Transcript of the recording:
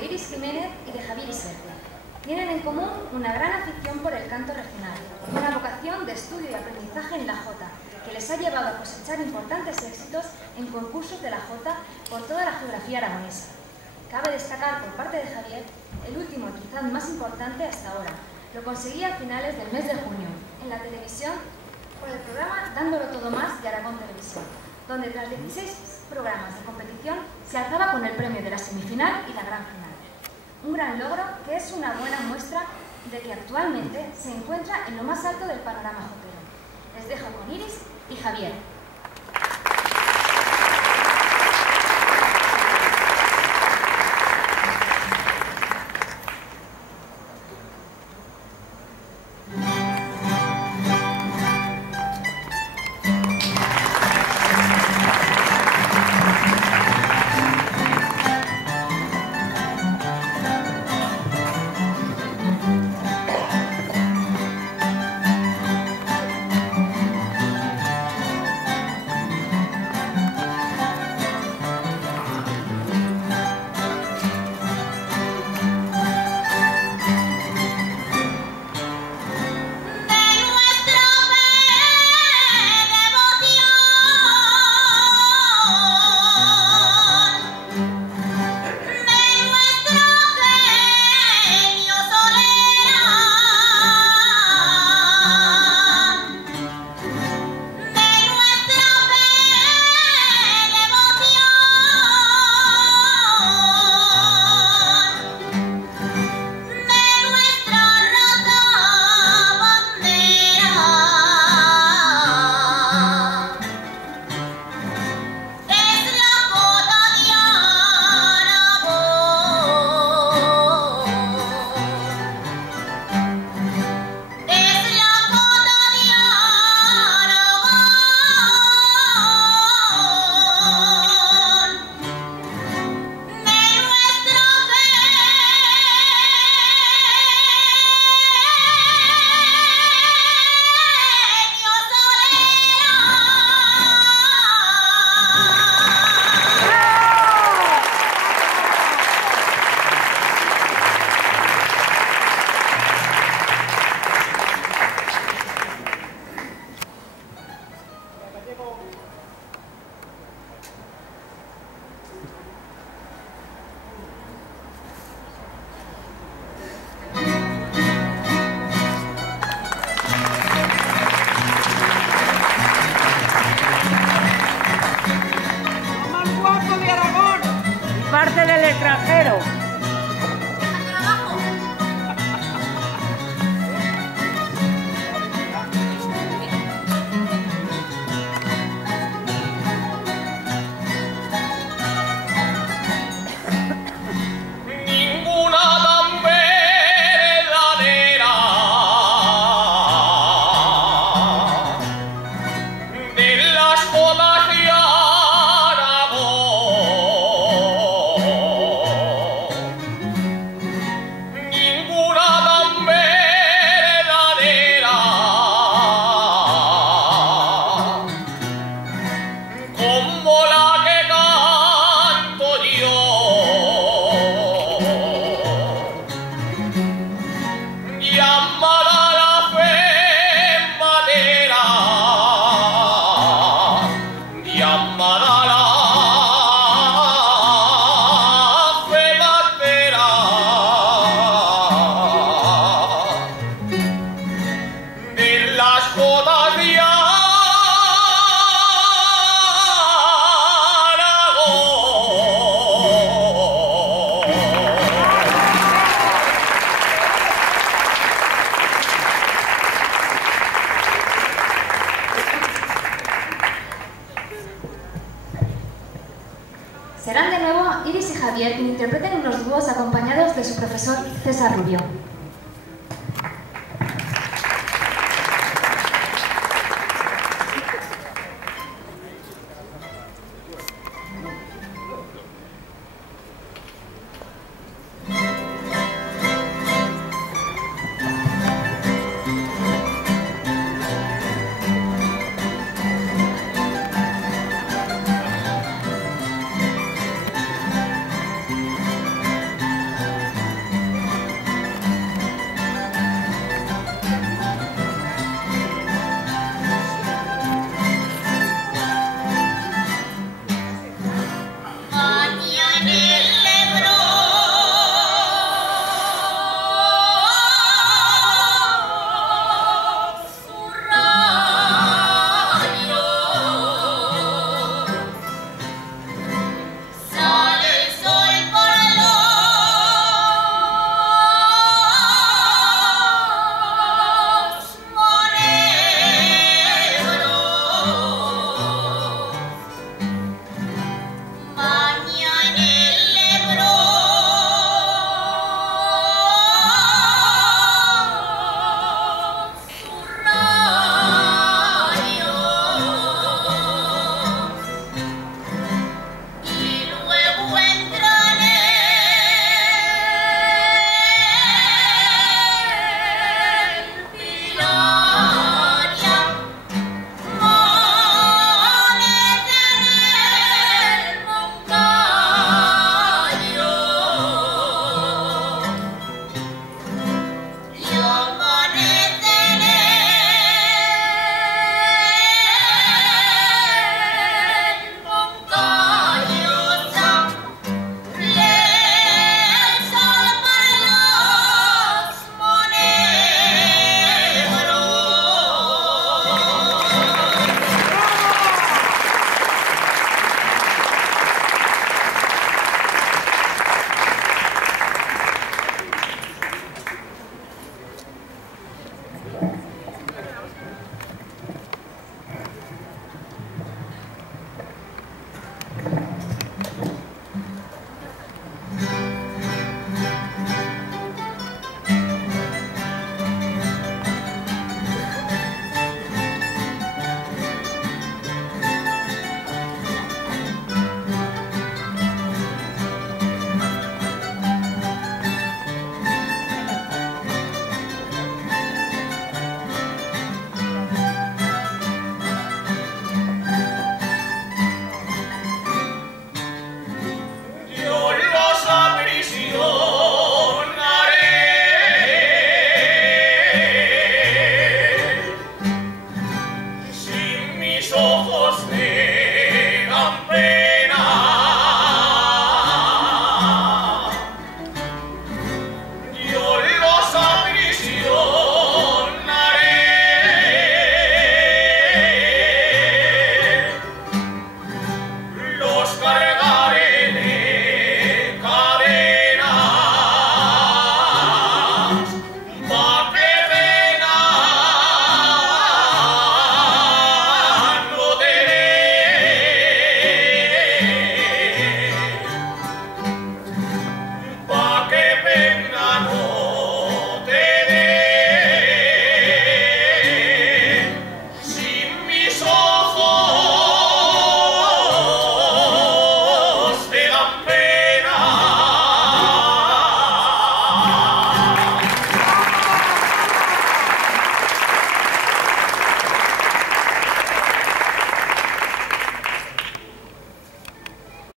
de Iris Jiménez y de Javier Isertia. Tienen en común una gran afición por el canto regional, una vocación de estudio y aprendizaje en la jota, que les ha llevado a cosechar importantes éxitos en concursos de la jota por toda la geografía aragonesa. Cabe destacar por parte de Javier el último y quizás más importante hasta ahora. Lo conseguía a finales del mes de junio, en la televisión, por el programa Dándolo Todo Más de Aragón Televisión, donde tras 16 programas de competición se alzaba con el premio de la semifinal y la gran final. Un gran logro que es una buena muestra de que actualmente se encuentra en lo más alto del panorama jotero. Les dejo con Iris y Javier. Parte del extranjero. Serán de nuevo Iris y Javier quienes interpreten los dúos acompañados de su profesor César Rubio.